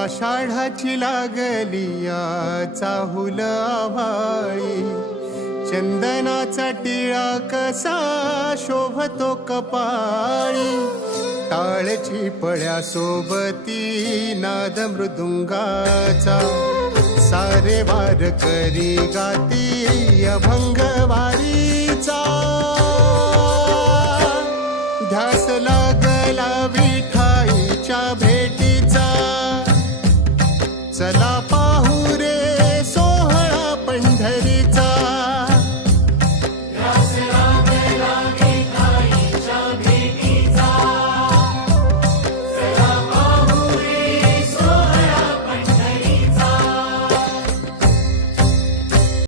आषाढाची लागली चाहुल आभाळी, चंदनाचा टिळा कसा शोभतो कपाळी, टाळची पळ्या सोबती नाद मृदुंगाचा, सारे वार करी गाती अभंग वारीचा, ध्यास लागला विठाईच्या भेटीचा, चला